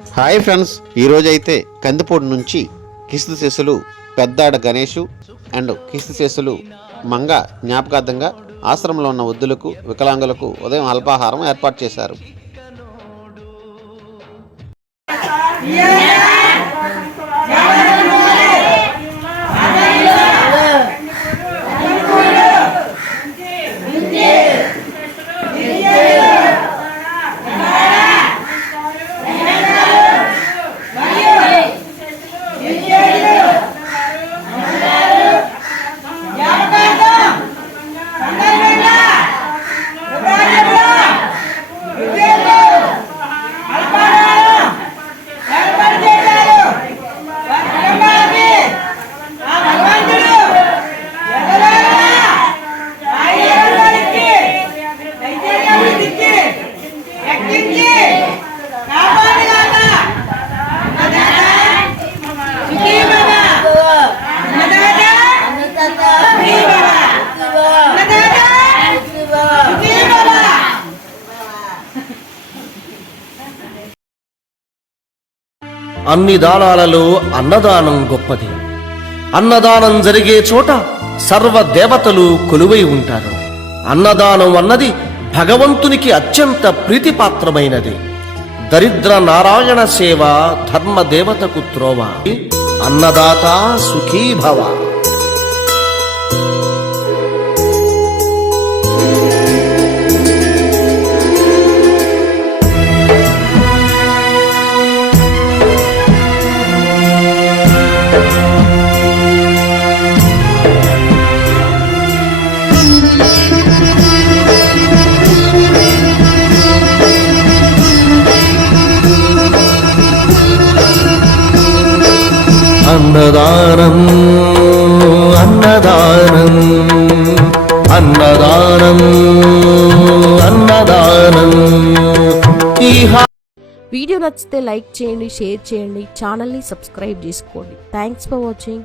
Hi friends, ఈరోజైతే కందిపూడి నుంచి కీర్తిశేషులు పెద్దాడ గణేషు అండ్ కీర్తిశేషులు మంగ జ్ఞాపకార్థంగా ఆశ్రమంలో ఉన్న వృద్ధులకు వికలాంగులకు ఉదయం అల్పాహారం ఏర్పాటు చేశారు. అన్ని దానాలలో అన్నదానం గొప్పది. అన్నదానం జరిగే చోట సర్వ దేవతలు కొలువై ఉంటారు. అన్నదానం అన్నది భగవంతునికి అత్యంత ప్రీతిపాత్రమైనది. దరిద్ర నారాయణ సేవ ధర్మ దేవతకు త్రోవ. అన్నదాత సుఖీభవ. అన్నదానం అన్నదానం అన్నదానం అన్నదానం. వీడియో నచ్చితే లైక్ చేయండి, షేర్ చేయండి, ఛానల్ని సబ్స్క్రైబ్ చేసుకోండి. Thanks for watching.